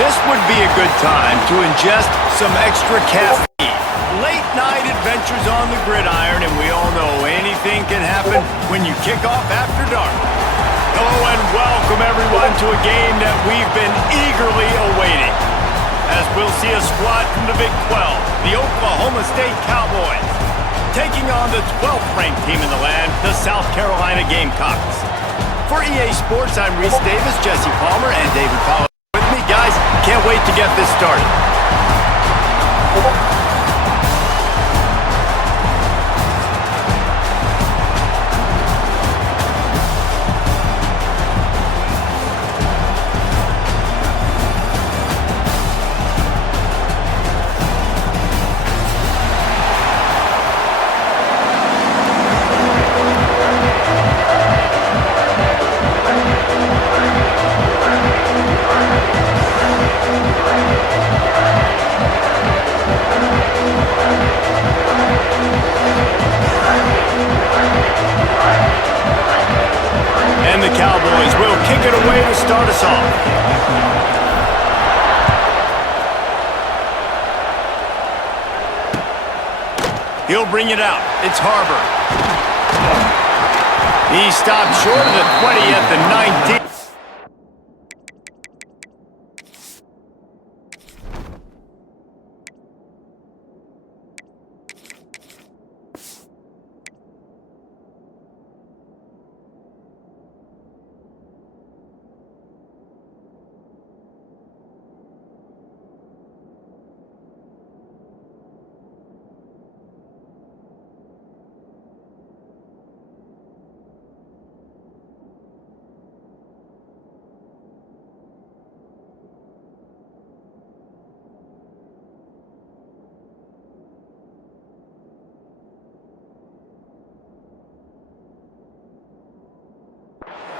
This would be a good time to ingest some extra caffeine. Late night adventures on the gridiron, and we all know anything can happen when you kick off after dark. Hello and welcome everyone to a game that we've been eagerly awaiting. As we'll see a squad from the Big 12, the Oklahoma State Cowboys, taking on the 12th ranked team in the land, the South Carolina Gamecocks. For EA Sports, I'm Reese Davis, Jesse Palmer, and David Powell with me. Guys, can't wait to get this started. And the Cowboys will kick it away to start us off. He'll bring it out. It's Harbor. He stopped short of the 20 at the 19.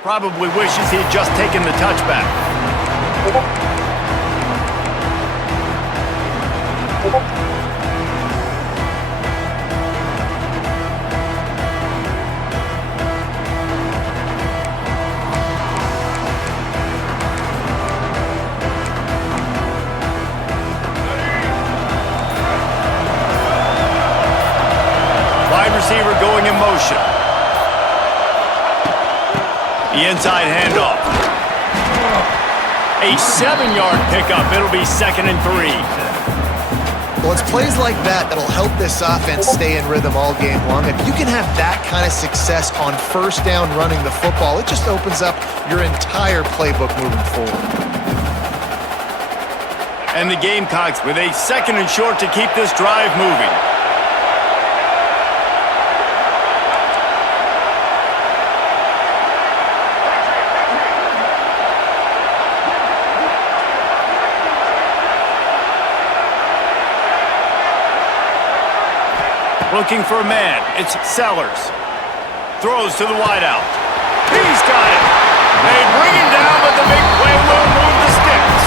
Probably wishes he'd just taken the touchback. Wide receiver going in motion. The inside handoff. A 7-yard pickup. It'll be 2nd and 3. Well, it's plays like that that'll help this offense stay in rhythm all game long. If you can have that kind of success on first down running the football, it just opens up your entire playbook moving forward. And the Gamecocks with a 2nd and short to keep this drive moving. Looking for a man. It's Sellers. Throws to the wideout. He's got it. They bring him down, but the big play will move the sticks.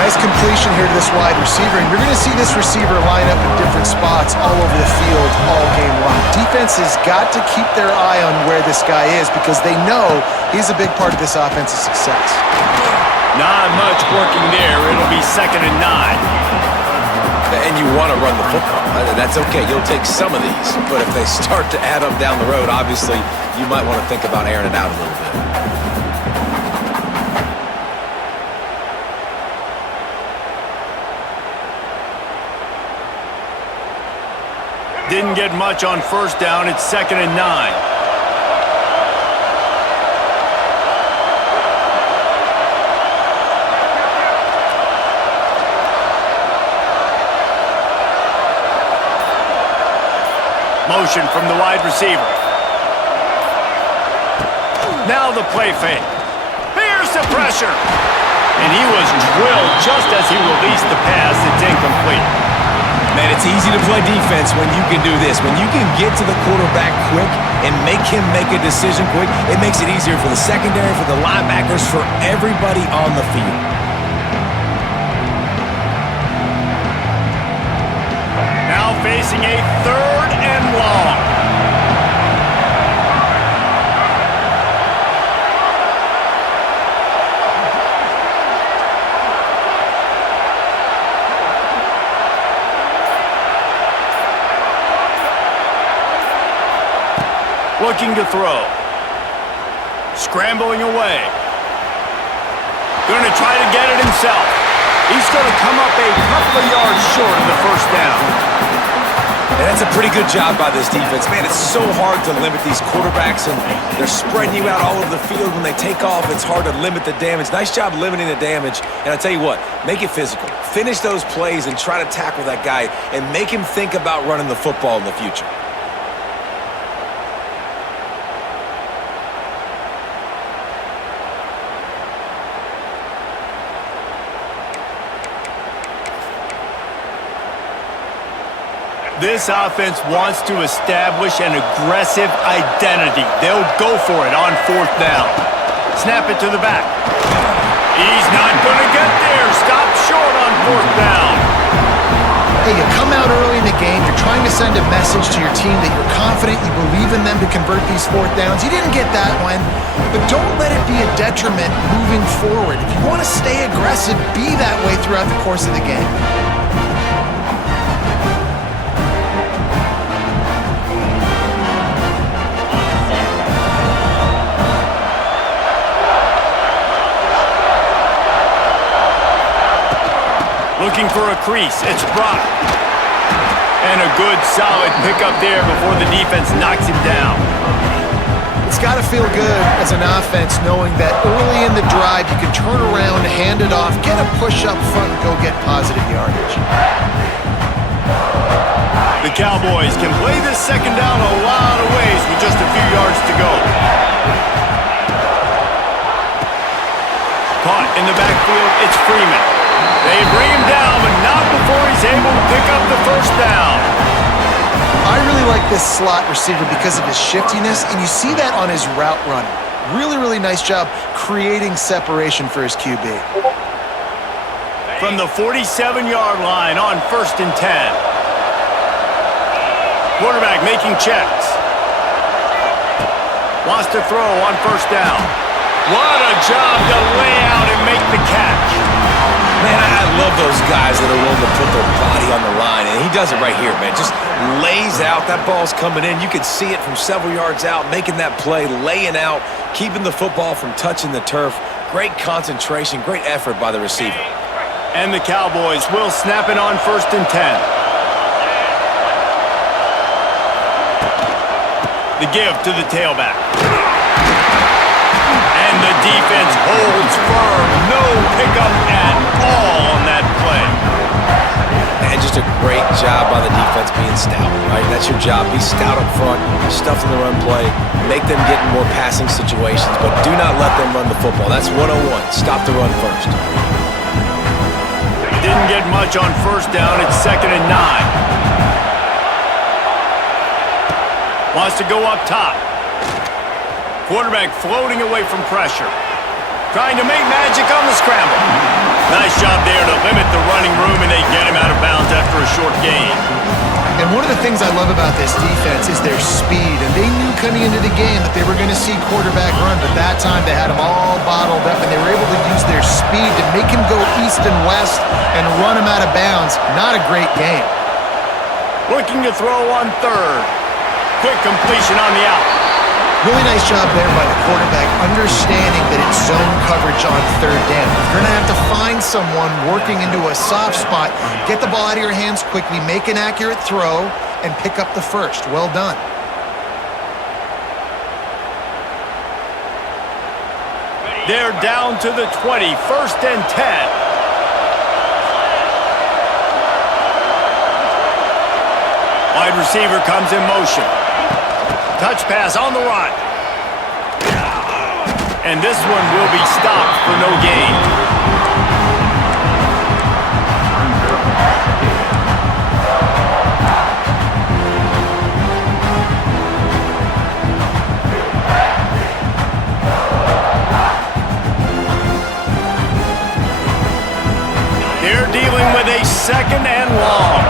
Nice completion here to this wide receiver, and you're going to see this receiver line up in different spots all over the field all game long. Defense has got to keep their eye on where this guy is because they know he's a big part of this offense's success. Not much working there. It'll be 2nd and 9. And you want to run the football. That's okay. You'll take some of these. But if they start to add up down the road, obviously, you might want to think about airing it out a little bit. Didn't get much on first down. It's 2nd and 9. Motion from the wide receiver. Now the play fake. Here's the pressure. And he was drilled just as he released the pass. It's incomplete. Man, it's easy to play defense when you can do this. When you can get to the quarterback quick and make him make a decision quick, it makes it easier for the secondary, for the linebackers, for everybody on the field. Now facing a 3rd and long. Looking to throw. Scrambling away. Going to try to get it himself. He's going to come up a couple of yards short of the first down. And that's a pretty good job by this defense. Man, it's so hard to limit these quarterbacks, and they're spreading you out all over the field. When they take off, it's hard to limit the damage. Nice job limiting the damage. And I tell you what, make it physical. Finish those plays and try to tackle that guy and make him think about running the football in the future. This offense wants to establish an aggressive identity. They'll go for it on fourth down. Snap it to the back. He's not going to get there. Stop short on fourth down. Hey, you come out early in the game, you're trying to send a message to your team that you're confident, you believe in them to convert these fourth downs. You didn't get that one, but don't let it be a detriment moving forward. If you want to stay aggressive, be that way throughout the course of the game. Looking for a crease. It's Brock. And a good, solid pickup there before the defense knocks him down. It's got to feel good as an offense knowing that early in the drive you can turn around, hand it off, get a push up front, and go get positive yardage. The Cowboys can play this second down a lot of ways with just a few yards to go. Caught in the backfield, it's Freeman. They bring him down, but not before he's able to pick up the first down. I really like this slot receiver because of his shiftiness, and you see that on his route running. Really, really nice job creating separation for his QB. From the 47-yard line on 1st and 10. Quarterback making checks. Wants to throw on first down. What a job to lay out and make the catch. Man, I love those guys that are willing to put their body on the line, and he does it right here, man. Just lays out. That ball's coming in. You can see it from several yards out, making that play, laying out, keeping the football from touching the turf. Great concentration, great effort by the receiver. And the Cowboys will snap it on 1st and 10. The give to the tailback. And the defense holds firm. No pickup at all on that play. And just a great job by the defense being stout, right? That's your job. Be stout up front, stuff in the run play, make them get in more passing situations, but do not let them run the football. That's 101. Stop the run first. Didn't get much on first down. It's 2nd and 9. Wants to go up top. Quarterback floating away from pressure. Trying to make magic on the scramble. Nice job there to limit the running room, and they get him out of bounds after a short gain. And one of the things I love about this defense is their speed. And they knew coming into the game that they were going to see quarterback run, but that time they had him all bottled up, and they were able to use their speed to make him go east and west and run him out of bounds. Not a great game. Looking to throw on 3rd. Quick completion on the out. Really nice job there by the quarterback, understanding that it's zone coverage on 3rd down. You're going to have to find someone working into a soft spot, get the ball out of your hands quickly, make an accurate throw, and pick up the first. Well done. They're down to the 20, 1st and 10. Wide receiver comes in motion. Touch pass on the run. And this one will be stopped for no gain. They're dealing with a 2nd and long.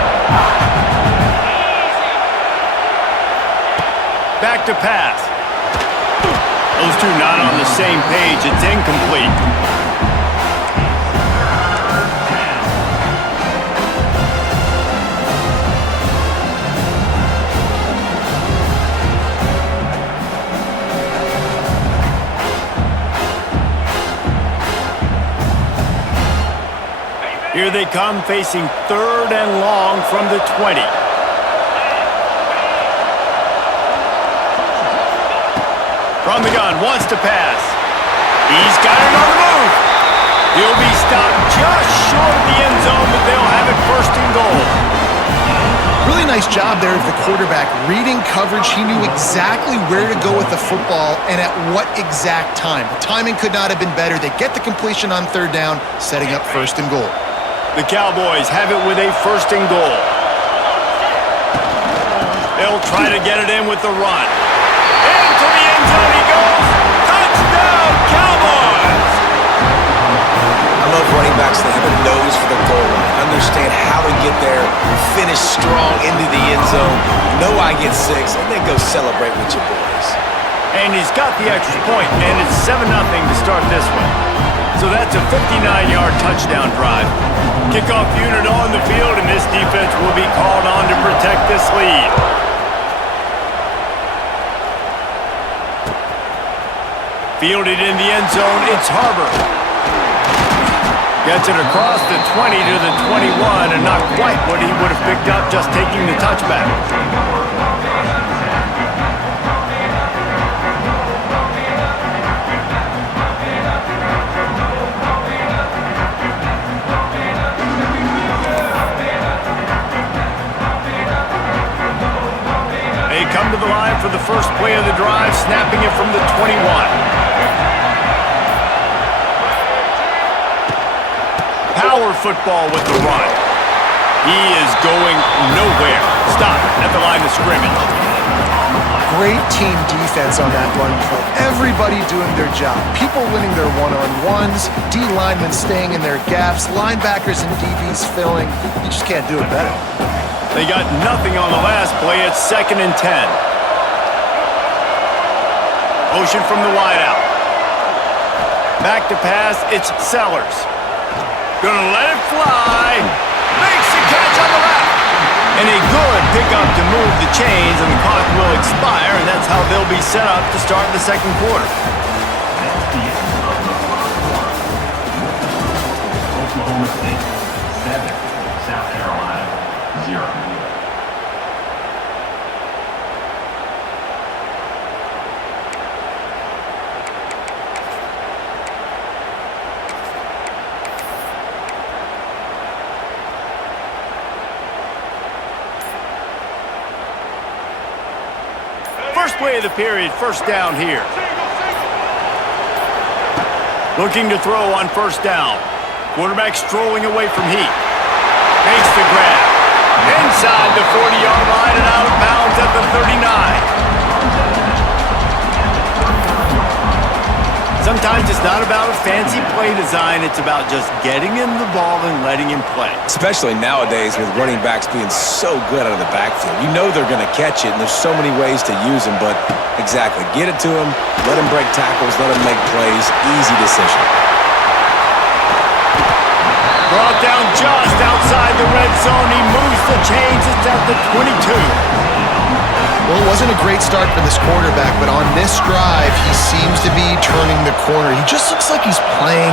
Back to pass. Those two not on the same page. It's incomplete. Here they come facing 3rd and long from the 20. From the gun, wants to pass. He's got it on the move. He'll be stopped just short of the end zone, but they'll have it 1st and goal. Really nice job there of the quarterback. Reading coverage, he knew exactly where to go with the football and at what exact time. The timing could not have been better. They get the completion on 3rd down, setting up 1st and goal. The Cowboys have it with a 1st and goal. They'll try to get it in with the run. Into the end zone he goes. Touchdown, Cowboys! I love running backs that have a nose for the goal line. Understand how to get there, finish strong into the end zone, know I get 6, and then go celebrate with your boys. And he's got the extra point, and it's 7-0 to start this one. So that's a 59-yard touchdown drive. Kickoff unit on the field, and this defense will be called on to protect this lead. Fielded in the end zone, it's Harbor. Gets it across the 20 to the 21, and not quite what he would have picked up just taking the touchback. They come to the line for the first play of the drive, snapping it from the 21. Power football with the run. He is going nowhere. Stop at the line of scrimmage. Great team defense on that run play. Everybody doing their job. People winning their one-on-ones, D linemen staying in their gaps, linebackers and DBs filling. You just can't do it better. They got nothing on the last play. It's 2nd and 10. Motion from the wideout. Back to pass. It's Sellers. Gonna let it fly. Makes the catch on the left. And a good pickup to move the chains, and the clock will expire, and that's how they'll be set up to start the 2nd quarter. Oklahoma State 7, South Carolina 0. First play of the period, 1st down here. Looking to throw on 1st down. Quarterback strolling away from heat. Makes the grab. Inside the 40-yard line and out of bounds at the 39. Sometimes it's not about a fancy play design. It's about just getting him the ball and letting him play. Especially nowadays with running backs being so good out of the backfield. You know they're going to catch it, and there's so many ways to use them, but exactly. Get it to him, let him break tackles, let him make plays. Easy decision. Brought down just outside the red zone. He moves the chains. It's at the 22. Well, it wasn't a great start for this quarterback, but on this drive, he seems to be turning the corner. He just looks like he's playing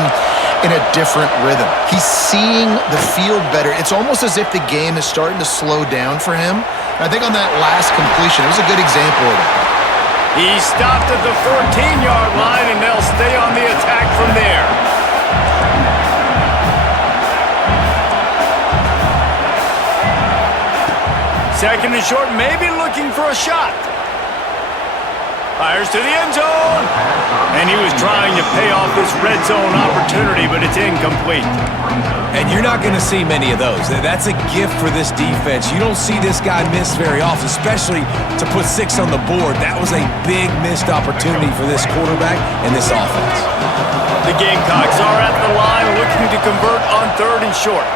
in a different rhythm. He's seeing the field better. It's almost as if the game is starting to slow down for him. And I think on that last completion, it was a good example of it. He stopped at the 14-yard line, and they'll stay on the attack from there. Second and short, maybe looking for a shot. Fires to the end zone. And he was trying to pay off this red zone opportunity, but it's incomplete. And you're not going to see many of those. That's a gift for this defense. You don't see this guy miss very often, especially to put 6 on the board. That was a big missed opportunity for this quarterback and this offense. The Gamecocks are at the line looking to convert on 3rd and short.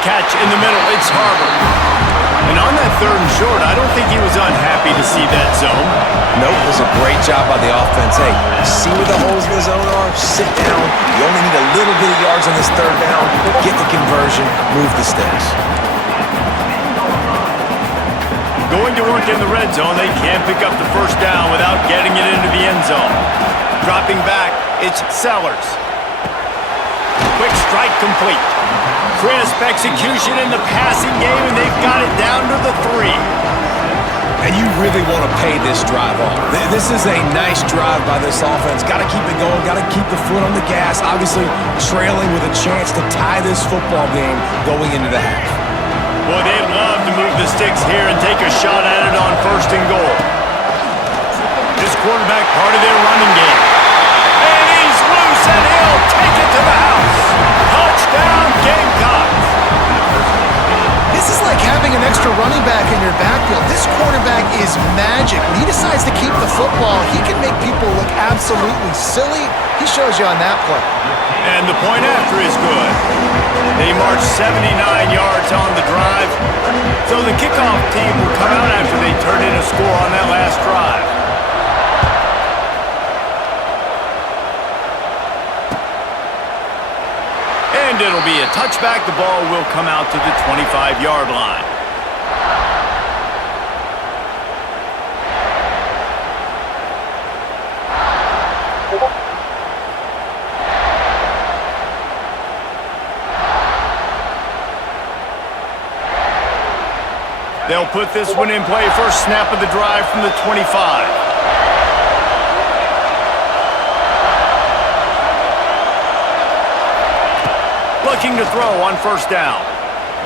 Catch in the middle, it's Harbor. And on that 3rd and short, I don't think he was unhappy to see that zone. Nope, it was a great job by the offense. Hey, see where the holes in the zone are? Sit down. You only need a little bit of yards on this 3rd down. Get the conversion, move the sticks. Going to work in the red zone, they can't pick up the 1st down without getting it into the end zone. Dropping back, it's Sellers. quick strike complete. Crisp execution in the passing game, and they've got it down to the 3. And you really want to pay this drive off. This is a nice drive by this offense. Got to keep it going. Got to keep the foot on the gas. Obviously, trailing with a chance to tie this football game going into the half. Boy, they'd love to move the sticks here and take a shot at it on 1st and goal. This quarterback part of their running game. And he's loose, and he'll take it to the house. Touchdown, Gamecocks. This is like having an extra running back in your backfield. This quarterback is magic. When he decides to keep the football, he can make people look absolutely silly. He shows you on that play. And the point after is good. They marched 79 yards on the drive. So the kickoff team will come out after they turn in a score on that last drive. And it'll be a touchback. The ball will come out to the 25-yard line. They'll put this one in play. First snap of the drive from the 25. Looking to throw on 1st down.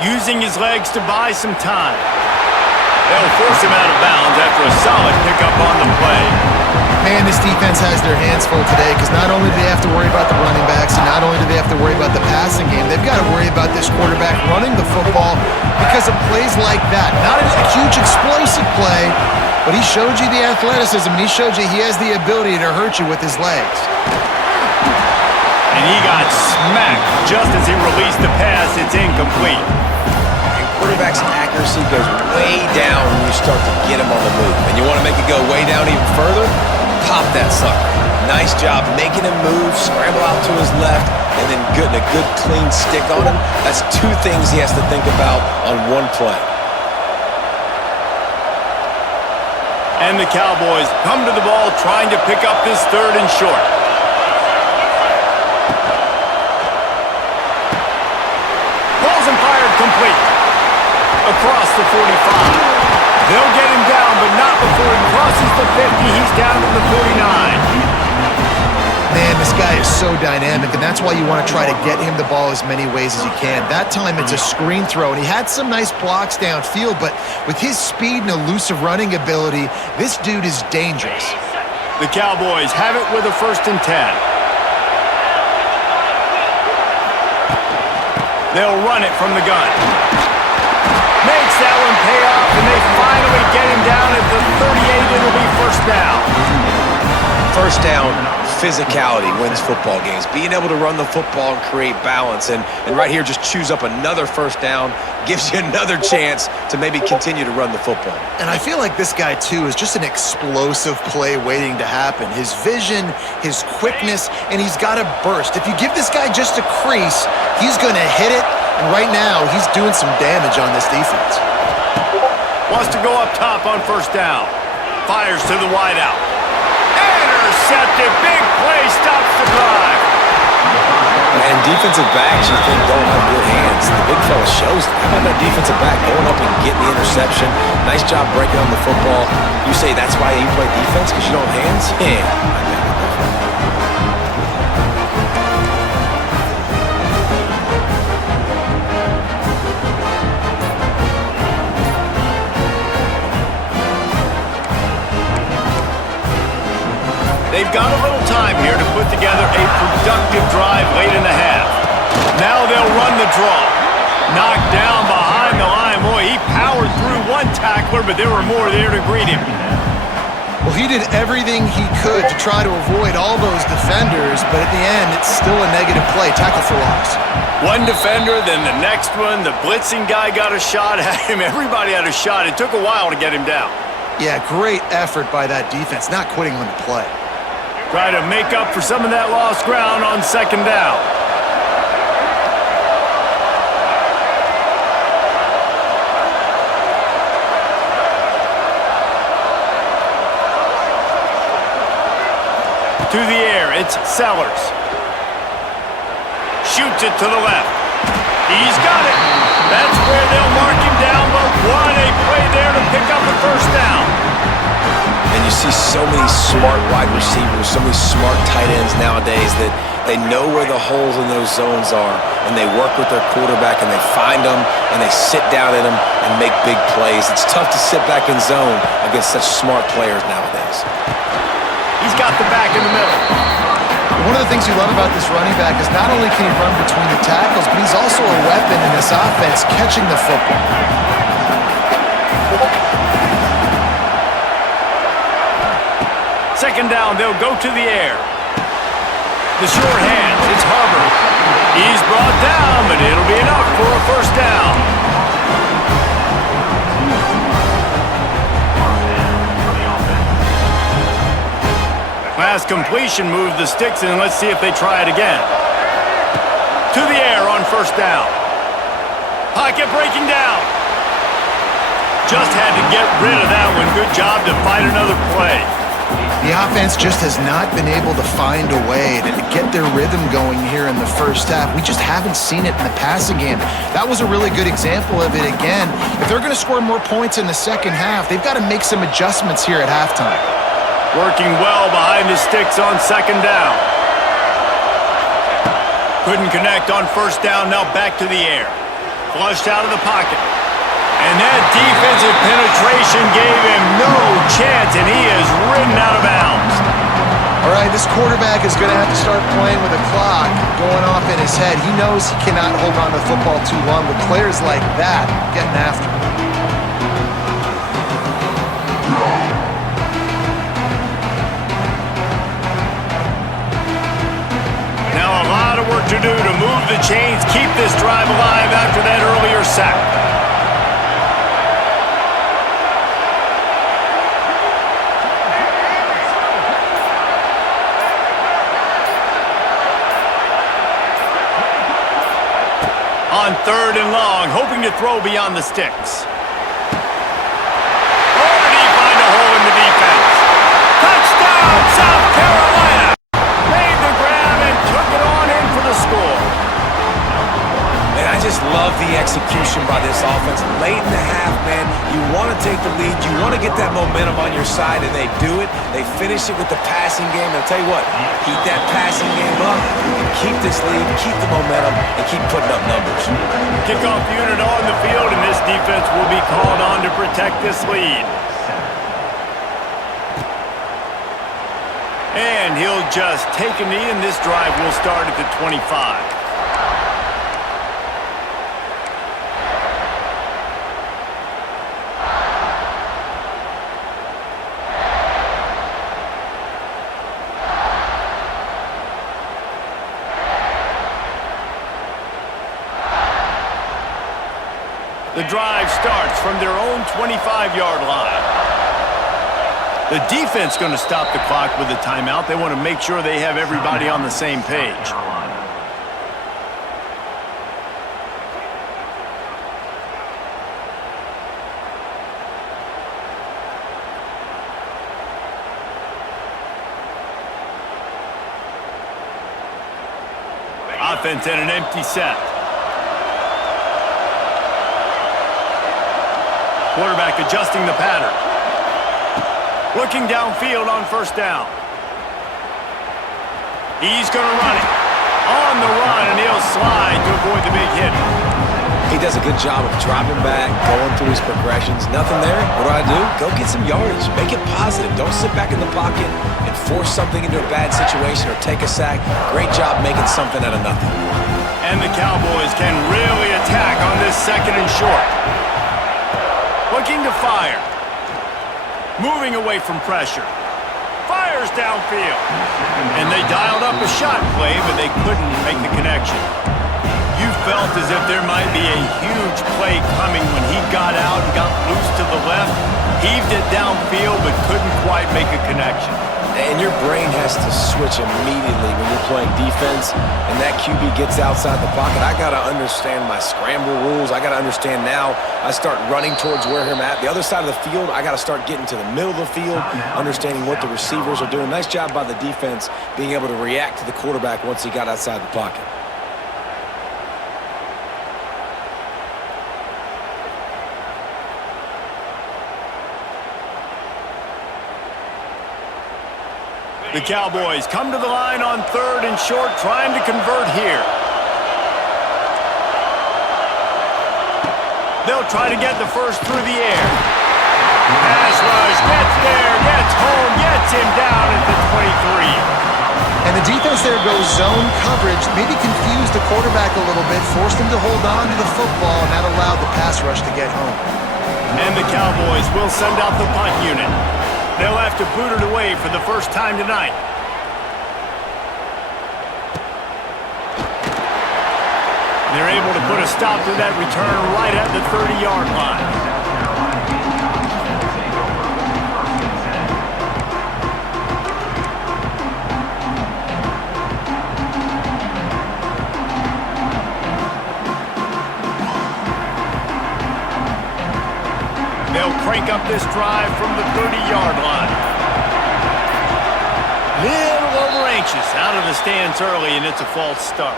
Using his legs to buy some time. They'll force him out of bounds after a solid pickup on the play. Man, this defense has their hands full today because not only do they have to worry about the running backs and not only do they have to worry about the passing game, they've got to worry about this quarterback running the football because of plays like that. Not a huge explosive play, but he showed you the athleticism and he showed you he has the ability to hurt you with his legs. And he got smacked just as he released the pass. It's incomplete. And quarterback's accuracy goes way down when you start to get him on the move. And you want to make it go way down even further? Pop that sucker. Nice job making him move, scramble out to his left, and then getting a good clean stick on him. That's 2 things he has to think about on one play. And the Cowboys come to the ball trying to pick up this 3rd and short. Complete. Across the 45. They'll get him down, but not before he crosses the 50. He's down to the 49. Man, this guy is so dynamic, and that's why you want to try to get him the ball as many ways as you can. That time it's a screen throw, and he had some nice blocks downfield, but with his speed and elusive running ability, this dude is dangerous. The Cowboys have it with a 1st and 10. They'll run it from the gun. Makes that one pay off, and they finally get him down at the 38. It'll be 1st down. 1st down, physicality wins football games. Being able to run the football and create balance. And right here, just choose up another 1st down. Gives you another chance to maybe continue to run the football. And I feel like this guy, too, is just an explosive play waiting to happen. His vision, his quickness, and he's got a burst. If you give this guy just a crease, he's going to hit it. And right now, he's doing some damage on this defense. Wants to go up top on 1st down. Fires to the wideout. Intercepted. Big play. Stops the drive. And defensive backs, you think, don't have good hands. The big fella shows that. How about that defensive back going up and getting the interception? Nice job breaking on the football. You say that's why you play defense, because you don't have hands? Yeah. They've got a little time here to put together a productive drive late in the half. Now they'll run the draw. Knocked down behind the line. Boy, he powered through one tackler, but there were more there to greet him. Well, he did everything he could to try to avoid all those defenders, but at the end, it's still a negative play. Tackle for loss. One defender, then the next one. The blitzing guy got a shot at him. Everybody had a shot. It took a while to get him down. Yeah, great effort by that defense, not quitting on the play. Try to make up for some of that lost ground on 2nd down. To the air, it's Sellers. shoots it to the left. He's got it. That's where they'll mark him down, but what a play there to pick up a first down. And you see so many smart wide receivers, so many smart tight ends nowadays that they know where the holes in those zones are, and they work with their quarterback, and they find them, and they sit down in them and make big plays. It's tough to sit back in zone against such smart players nowadays. He's got the back in the middle. One of the things you love about this running back is not only can he run between the tackles, but he's also a weapon in this offense, catching the football. Second down, they'll go to the air. The short hands, it's Hubbard. He's brought down, but it'll be enough for a first down. Pass completion moved the sticks, and let's see if they try it again. To the air on first down. Pocket breaking down. Just had to get rid of that one. Good job to fight another play. The offense just has not been able to find a way to get their rhythm going here in the first half. We just haven't seen it in the passing game. That was a really good example of it again. If they're going to score more points in the second half, they've got to make some adjustments here at halftime. Working well behind the sticks on second down. Couldn't connect on first down, now back to the air. Flushed out of the pocket. And that defensive penetration gave him no chance, and he is ridden out of bounds. All right, this quarterback is going to have to start playing with a clock going off in his head. He knows he cannot hold on to the football too long, with players like that getting after him. Work to do to move the chains, keep this drive alive after that earlier sack. On third and long, hoping to throw beyond the sticks. Oh, did he find a hole in the defense? Touchdown, South Carolina! Made the grab and took it on in for the score. And I just love the execution by this offense. Late in the half, man, you want to take the lead. You want to get that momentum on your side, and they do it. They finish it with the passing game. And I'll tell you what, keep that passing game up, and keep this lead, keep the momentum, and keep putting up numbers. Kickoff unit on the field, and this defense will be called on to protect this lead. And he'll just take a knee, and this drive will start at the 25. The drive starts from their own 25-yard line. The defense going to stop the clock with a timeout. They want to make sure they have everybody on the same page. Offense in an empty set. Quarterback adjusting the pattern. Looking downfield on first down. He's going to run it. On the run, and he'll slide to avoid the big hit. He does a good job of dropping back, going through his progressions. Nothing there. What do? Go get some yardage. Make it positive. Don't sit back in the pocket and force something into a bad situation or take a sack. Great job making something out of nothing. And the Cowboys can really attack on this second and short. Looking to fire. Moving away from pressure. Fires downfield. And they dialed up a shot play, but they couldn't make the connection. You felt as if there might be a huge play coming when he got out and got loose to the left. Heaved it downfield, but couldn't quite make a connection. And your brain has to switch immediately when you're playing defense and that QB gets outside the pocket. I got to understand my scramble rules. I got to understand now I start running towards where I'm at. The other side of the field, I got to start getting to the middle of the field, understanding what the receivers are doing. Nice job by the defense being able to react to the quarterback once he got outside the pocket. The Cowboys come to the line on 3rd and short, trying to convert here. They'll try to get the first through the air. Pass rush, gets there, gets home, gets him down at the 23. And the defense there goes zone coverage, maybe confused the quarterback a little bit, forced him to hold on to the football, and that allowed the pass rush to get home. And the Cowboys will send out the punt unit. They'll have to boot it away for the first time tonight. They're able to put a stop to that return right at the 30-yard line. They'll crank up this drive from the 30-yard line. Little over anxious out of the stands early, and it's a false start.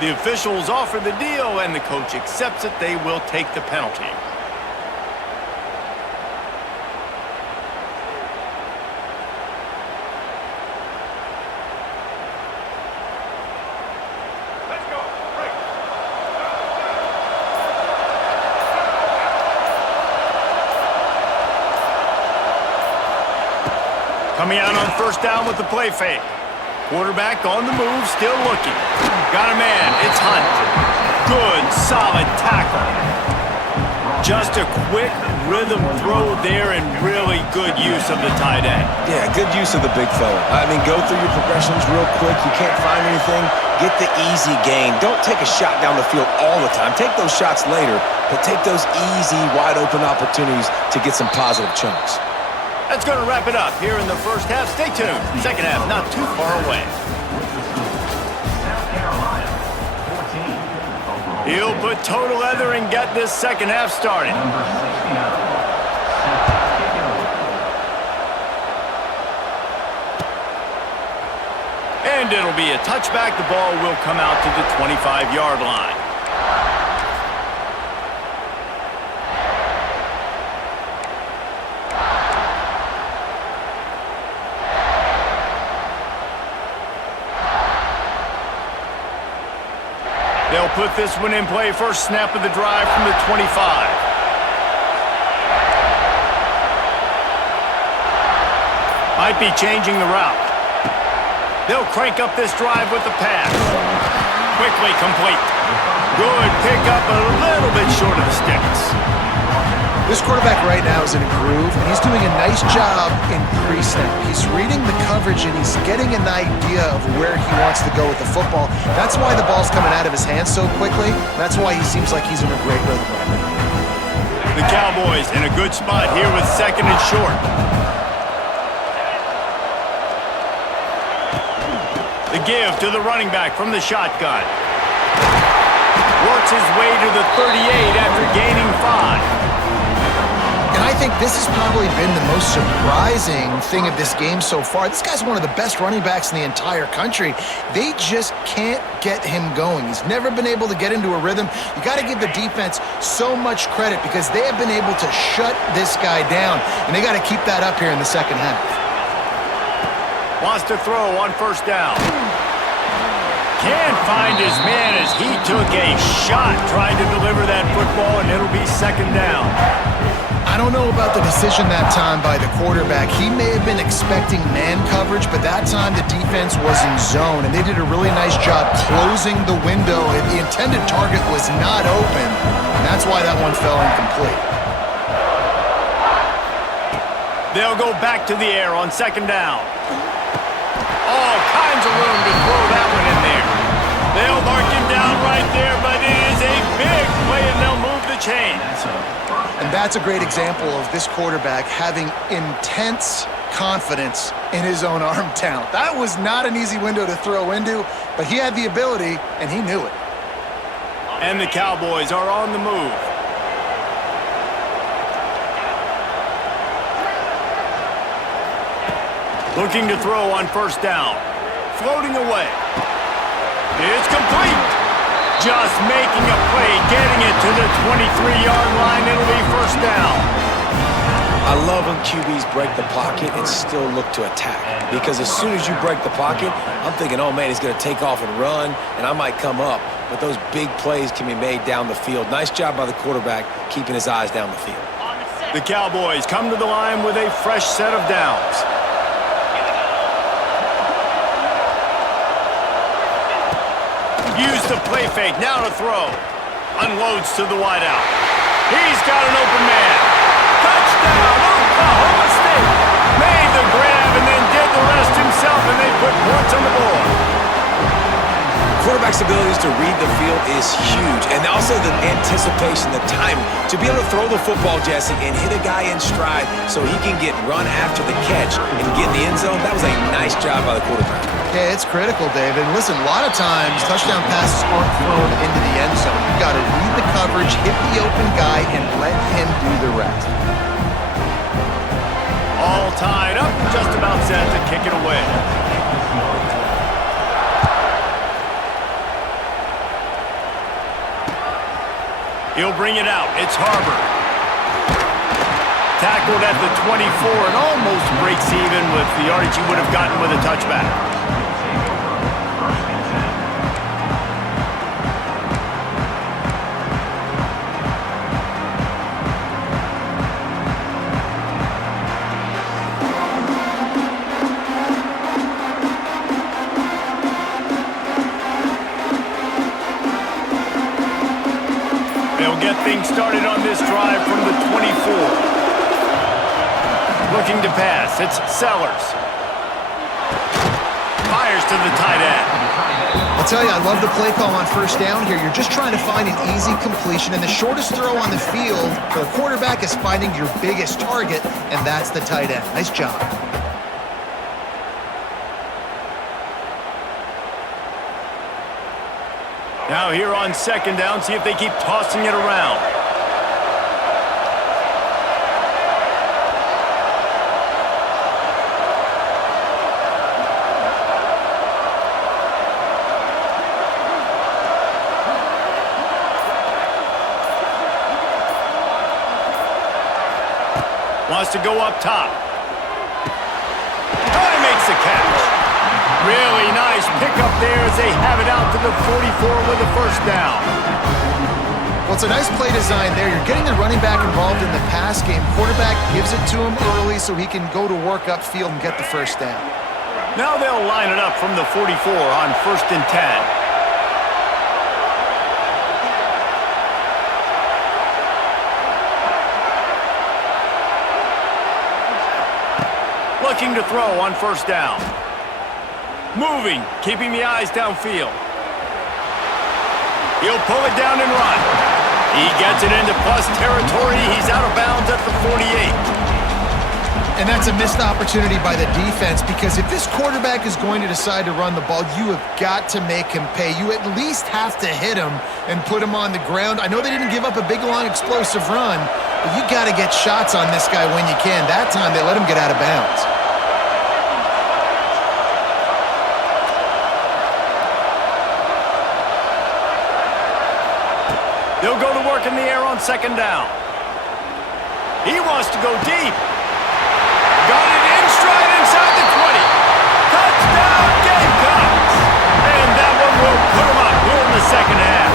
The officials offer the deal, and the coach accepts it. They will take the penalty. Coming out on 1st down with the play fake. Quarterback on the move, still looking. Got a man, it's Hunt. Good, solid tackle. Just a quick rhythm throw there and really good use of the tight end. Yeah, good use of the big fella. I mean, go through your progressions real quick. You can't find anything. Get the easy gain. Don't take a shot down the field all the time. Take those shots later, but take those easy, wide-open opportunities to get some positive chunks. That's going to wrap it up here in the first half. Stay tuned. Second half not too far away. He'll put total leather and get this second half started. And it'll be a touchback. The ball will come out to the 25-yard line. They'll put this one in play. First snap of the drive from the 25. Might be changing the route. They'll crank up this drive with the pass. Quickly complete. Good pickup, a little bit short of the sticks. This quarterback right now is in a groove, and he's doing a nice job in pre-snap. He's reading the coverage, and he's getting an idea of where he wants to go with the football. That's why the ball's coming out of his hands so quickly. That's why he seems like he's in a great rhythm right now. The Cowboys in a good spot here with 2nd and short. The give to the running back from the shotgun. Works his way to the 38 after gaining 5. And I think this has probably been the most surprising thing of this game so far. This guy's one of the best running backs in the entire country. They just can't get him going. He's never been able to get into a rhythm. You got to give the defense so much credit because they have been able to shut this guy down, and they got to keep that up here in the second half. Wants to throw on 1st down. Can't find his man as he took a shot trying to deliver that football, and it'll be 2nd down. I don't know about the decision that time by the quarterback. He may have been expecting man coverage, but that time the defense was in zone, and they did a really nice job closing the window. The intended target was not open, and that's why that one fell incomplete. They'll go back to the air on 2nd down. All kinds of room to throw that one in there. They'll mark him down right there, but it is a big play, and they'll move the chain. And that's a great example of this quarterback having intense confidence in his own arm talent. That was not an easy window to throw into, but he had the ability, and he knew it. And the Cowboys are on the move. Looking to throw on 1st down. Floating away. It's complete. Just making a play, getting it to the 23-yard line. It'll be 1st down. I love when QBs break the pocket and still look to attack. Because as soon as you break the pocket, I'm thinking, oh, man, he's going to take off and run, and I might come up. But those big plays can be made down the field. Nice job by the quarterback keeping his eyes down the field. The Cowboys come to the line with a fresh set of downs. Use the play fake, now to throw. Unloads to the wideout. He's got an open man. Touchdown, Oklahoma State. Made the grab and then did the rest himself, and they put points on the board. Quarterback's abilities to read the field is huge, and also the anticipation, the timing. To be able to throw the football, Jesse, and hit a guy in stride so he can get run after the catch and get in the end zone, that was a nice job by the quarterback. Yeah, it's critical, David. Listen, a lot of times touchdown passes aren't thrown into the end zone. You've got to read the coverage, hit the open guy, and let him do the rest. All tied up, just about set to kick it away. He'll bring it out. It's Harbor. Tackled at the 24 and almost breaks even with the yardage he would have gotten with a touchback. They'll get things started on this drive from the 24. Looking to pass. It's Sellers. Fires to the tight end. I'll tell you, I love the play call on first down here. You're just trying to find an easy completion, and the shortest throw on the field for the quarterback is finding your biggest target, and that's the tight end. Nice job. Now here on second down, see if they keep tossing it around. Wants to go up top. Oh, he makes the catch. Really nice pickup there as they have it out to the 44 with a first down. Well, it's a nice play design there. You're getting the running back involved in the pass game. Quarterback gives it to him early so he can go to work upfield and get the first down. Now they'll line it up from the 44 on 1st and 10. Looking to throw on first down. Moving, keeping the eyes downfield. He'll pull it down and run. He gets it into plus territory. He's out of bounds at the 48. And that's a missed opportunity by the defense, because if this quarterback is going to decide to run the ball, you have got to make him pay. You at least have to hit him and put him on the ground. I know they didn't give up a big, long, explosive run, but you got to get shots on this guy when you can. That time they let him get out of bounds. They'll go to work in the air on second down. He wants to go deep. Got it in stride inside the 20. Touchdown, Gamecocks! And that one will put him up here in the second half.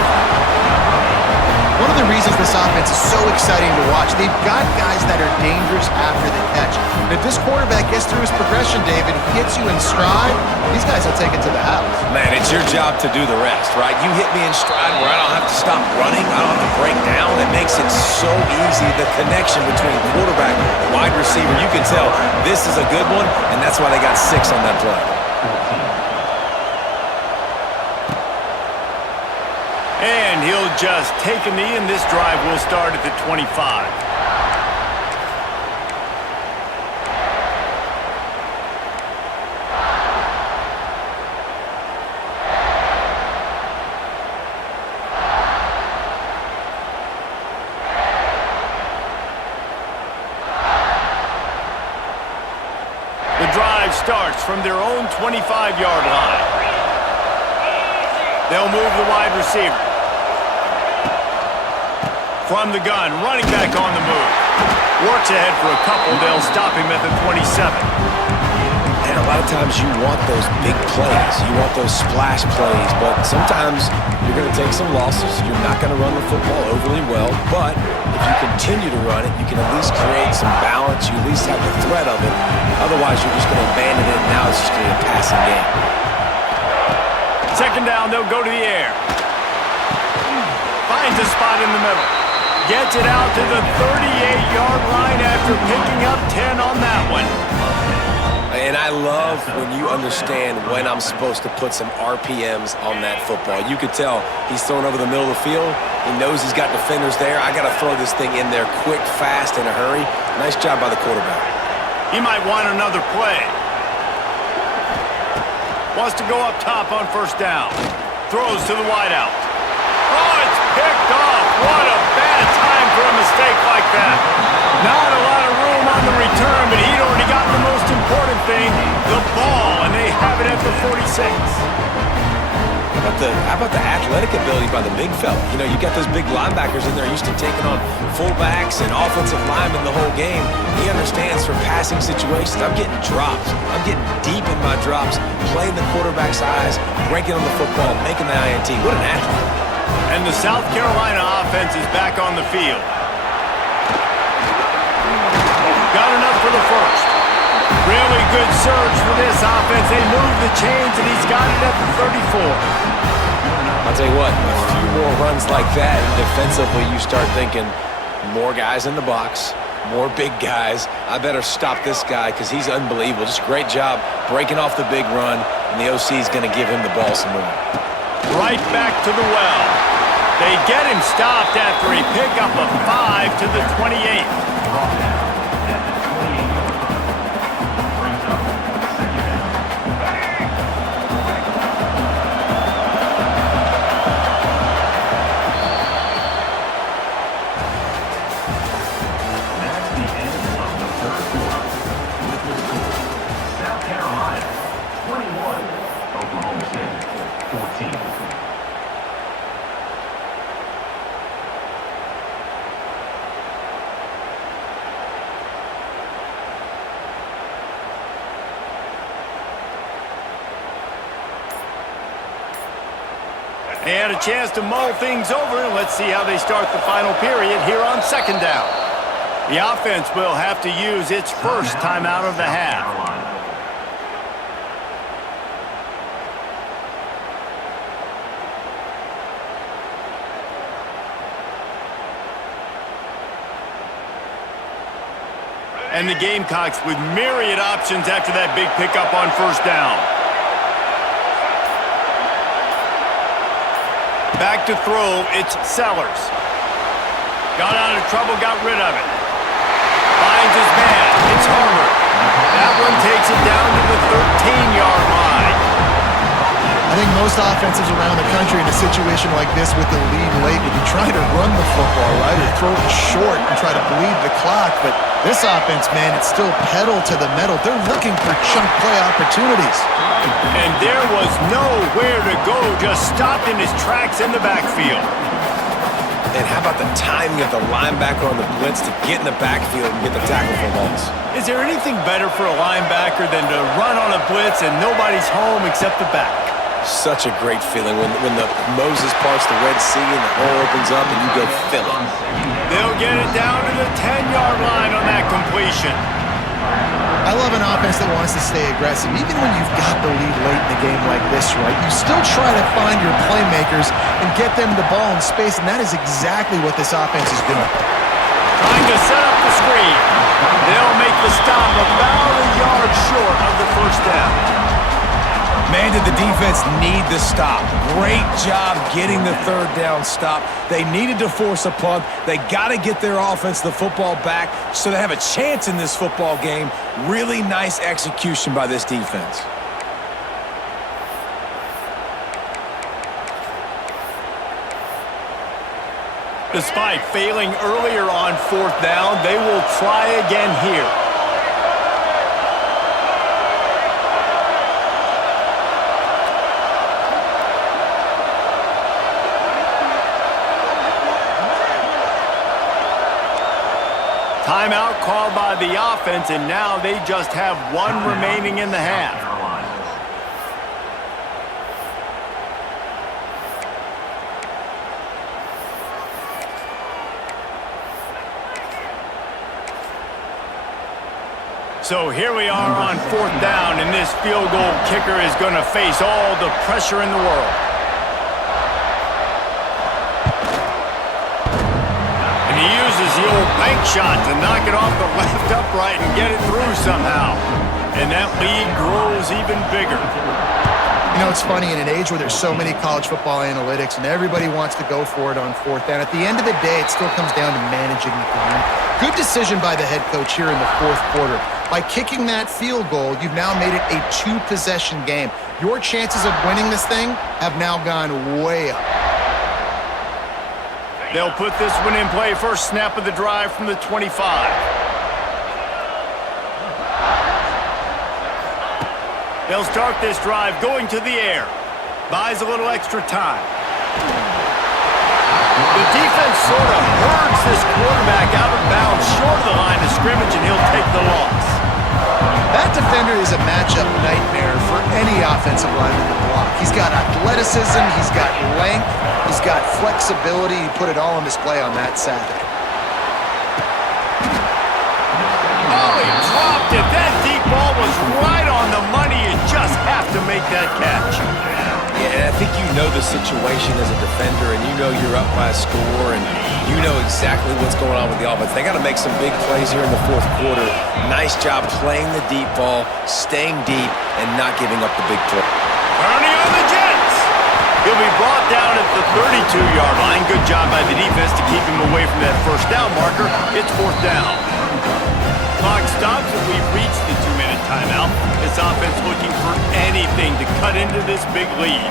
One of the reasons this offense is so exciting to watch, they've got guys that are dangerous after the catch. And if this quarterback gets through his progression, David, hits you in stride, these guys will take it to the house. Man, it's your job to do the rest, right? You hit me in stride where I don't have to stop running. I don't have to break down. It makes it so easy. The connection between quarterback and wide receiver, you can tell this is a good one, and that's why they got 6 on that play. And he'll just take a knee, and this drive will start at the 25. The drive starts from their own 25-yard line. They'll move the wide receiver. From the gun, running back on the move. Works ahead for a couple. They'll stop him at the 27. And a lot of times you want those big plays. You want those splash plays. But sometimes you're going to take some losses. You're not going to run the football overly well. But if you continue to run it, you can at least create some balance. You at least have the threat of it. Otherwise, you're just going to abandon it, and now it's just going to be a passing game. Second down, they'll go to the air. Finds a spot in the middle. Gets it out to the 38-yard line after picking up 10 on that one. And I love when you understand when I'm supposed to put some RPMs on that football. You could tell he's throwing over the middle of the field. He knows he's got defenders there. I got to throw this thing in there quick, fast, in a hurry. Nice job by the quarterback. He might want another play. Wants to go up top on first down. Throws to the wideout. Oh, it's picked off. What a bad time for a mistake like that. Not a lot of room on the return, but he'd already got the most important thing, the ball, and they have it at the 46. How about the athletic ability by the big fella? You know, you got those big linebackers in there used to taking on fullbacks and offensive linemen the whole game. He understands for passing situations. I'm getting drops. I'm getting deep in my drops, playing the quarterback's eyes, breaking on the football, making the INT. What an athlete. And the South Carolina offense is back on the field. Got enough for the first. Really good surge for this offense. They move the chains, and he's got it at the 34. I'll tell you what, a few more runs like that, and defensively you start thinking more guys in the box, more big guys. I better stop this guy because he's unbelievable. Just great job breaking off the big run, and the OC is going to give him the ball some more. Right back to the well. They get him stopped after he picked up a 5 to the 28. They had a chance to mull things over, and let's see how they start the final period here on second down. The offense will have to use its first timeout of the half. And the Gamecocks with myriad options after that big pickup on first down. Back to throw, it's Sellers. Got out of trouble, got rid of it. Finds his man, it's Harvard. That one takes it down to the 13-yard line. I think most offenses around the country in a situation like this with the lead late would be trying to run the football, right, or throw it short and try to bleed the clock. But this offense, man, it's still pedal to the metal. They're looking for chunk play opportunities. And there was nowhere to go, just stopped in his tracks in the backfield. And how about the timing of the linebacker on the blitz to get in the backfield and get the tackle for loss? Is there anything better for a linebacker than to run on a blitz and nobody's home except the back? Such a great feeling when the Moses parts the Red Sea and the hole opens up and you go fill it. They'll get it down to the 10-yard line on that completion. I love an offense that wants to stay aggressive. Even when you've got the lead late in the game like this, right, you still try to find your playmakers and get them the ball in space, and that is exactly what this offense is doing. Trying to set up the screen. They'll make the stop about a yard short of the first down. Man, did the defense need the stop. Great job getting the third down stop. They needed to force a punt. They got to get their offense the football back so they have a chance in this football game. Really nice execution by this defense. Despite failing earlier on fourth down, they will try again here. Timeout called by the offense, and now they just have one remaining in the half. So here we are on 4th down, and this field goal kicker is going to face all the pressure in the world. And he uses the old bank shot to knock it off the left upright and get it through somehow. And that lead grows even bigger. You know, it's funny, in an age where there's so many college football analytics and everybody wants to go for it on 4th down, at the end of the day, it still comes down to managing the game. Good decision by the head coach here in the 4th quarter. By kicking that field goal, you've now made it a 2-possession game. Your chances of winning this thing have now gone way up. They'll put this one in play. First snap of the drive from the 25. They'll start this drive going to the air. Buys a little extra time. The defense sort of herds this quarterback out of bounds short of the line of scrimmage, and he'll take the loss. That defender is a matchup nightmare for any offensive lineman to block. He's got athleticism, he's got length, he's got flexibility. He put it all on display on that Saturday. Oh, he dropped it. That deep ball was right on the money. You just have to make that catch. Yeah, I think you know the situation as a defender, and you know you're up by a score, and you know exactly what's going on with the offense. They got to make some big plays here in the 4th quarter. Nice job playing the deep ball, staying deep, and not giving up the big play. Turning on the Jets. He'll be brought down at the 32-yard line. Good job by the defense to keep him away from that first down marker. It's 4th down. Clock stops and we've reached the 2-minute timeout. This offense looking for anything to cut into this big lead.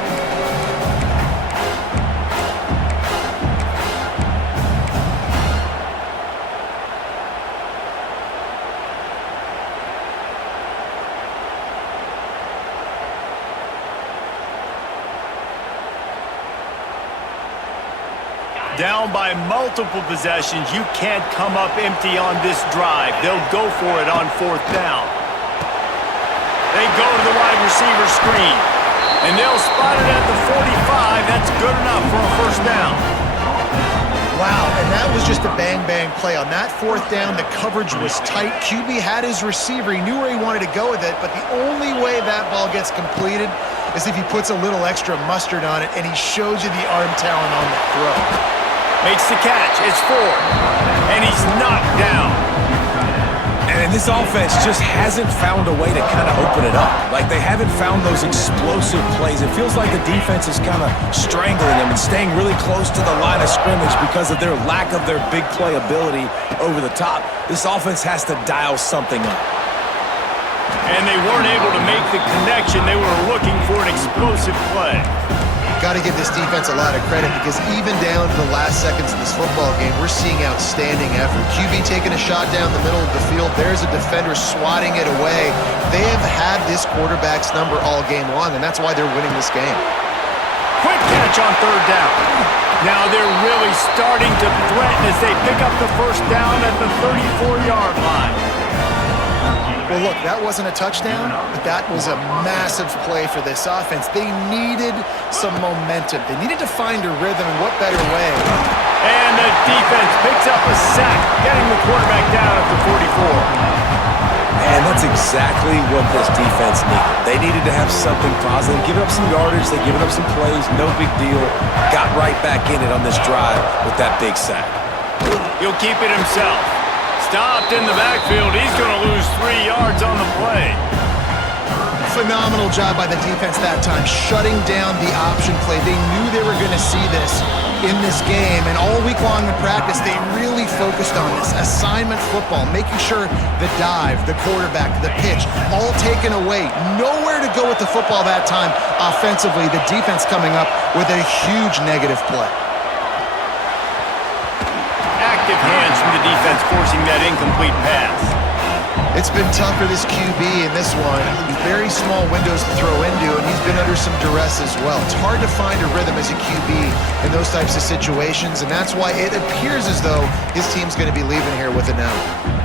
Down by multiple possessions, you can't come up empty on this drive. They'll go for it on 4th down. They go to the wide receiver screen, and they'll spot it at the 45. That's good enough for a first down. Wow, and that was just a bang-bang play. On that 4th down, the coverage was tight. QB had his receiver. He knew where he wanted to go with it, but the only way that ball gets completed is if he puts a little extra mustard on it, and he shows you the arm talent on the throw. Makes the catch. It's 4. And he's knocked down. And this offense just hasn't found a way to kind of open it up. Like, they haven't found those explosive plays. It feels like the defense is kind of strangling them and staying really close to the line of scrimmage because of their lack of their big play ability over the top. This offense has to dial something up. And they weren't able to make the connection. They were looking for an explosive play. Got to give this defense a lot of credit because even down to the last seconds of this football game, we're seeing outstanding effort. QB taking a shot down the middle of the field. There's a defender swatting it away. They have had this quarterback's number all game long, and that's why they're winning this game. Quick catch on 3rd down. Now they're really starting to threaten as they pick up the first down at the 34-yard line. Well, look, that wasn't a touchdown, but that was a massive play for this offense. They needed some momentum. They needed to find a rhythm, and what better way? And the defense picks up a sack, getting the quarterback down at the 44. And that's exactly what this defense needed. They needed to have something positive. Give up some yardage. They give up some plays. No big deal. Got right back in it on this drive with that big sack. He'll keep it himself. Stopped in the backfield. He's going to lose 3 yards on the play. Phenomenal job by the defense that time, shutting down the option play. They knew they were going to see this in this game, and all week long in practice, they really focused on this assignment football, making sure the dive, the quarterback, the pitch, all taken away. Nowhere to go with the football that time offensively. The defense coming up with a huge negative play. Active hands from the defense forcing that incomplete pass. It's been tough for this QB in this one. Very small windows to throw into, and he's been under some duress as well. It's hard to find a rhythm as a QB in those types of situations, and that's why it appears as though his team's going to be leaving here with an L.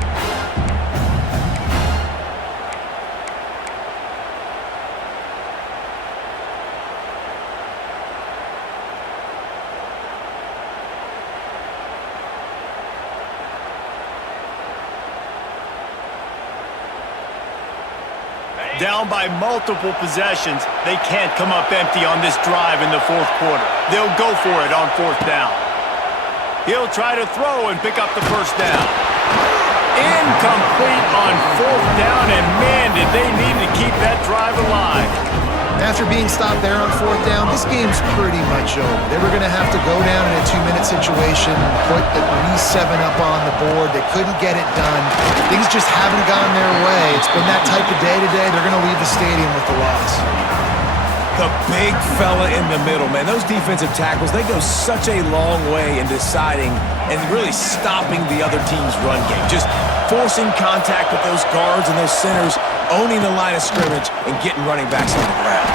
Down by multiple possessions, they can't come up empty on this drive in the fourth quarter. They'll go for it on fourth down. He'll try to throw and pick up the first down. Incomplete on fourth down, and man, did they need to keep that drive alive. After being stopped there on fourth down, this game's pretty much over. They were going to have to go down in a 2-minute situation, put at least 7 up on the board. They couldn't get it done. Things just haven't gone their way. It's been that type of day today. They're going to leave the stadium with the loss. The big fella in the middle, man. Those defensive tackles, they go such a long way in deciding and really stopping the other team's run game. Just forcing contact with those guards and those centers, owning the line of scrimmage, and getting running backs on the ground.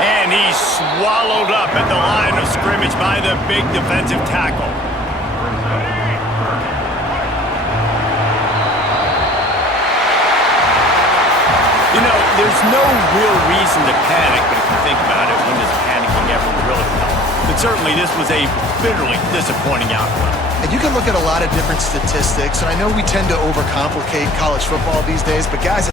And he's swallowed up at the line of scrimmage by the big defensive tackle. You know, there's no real reason to panic, but if you think about it, when does panicking ever really help? But certainly this was a bitterly disappointing outcome. And you can look at a lot of different statistics, and I know we tend to overcomplicate college football these days, but guys,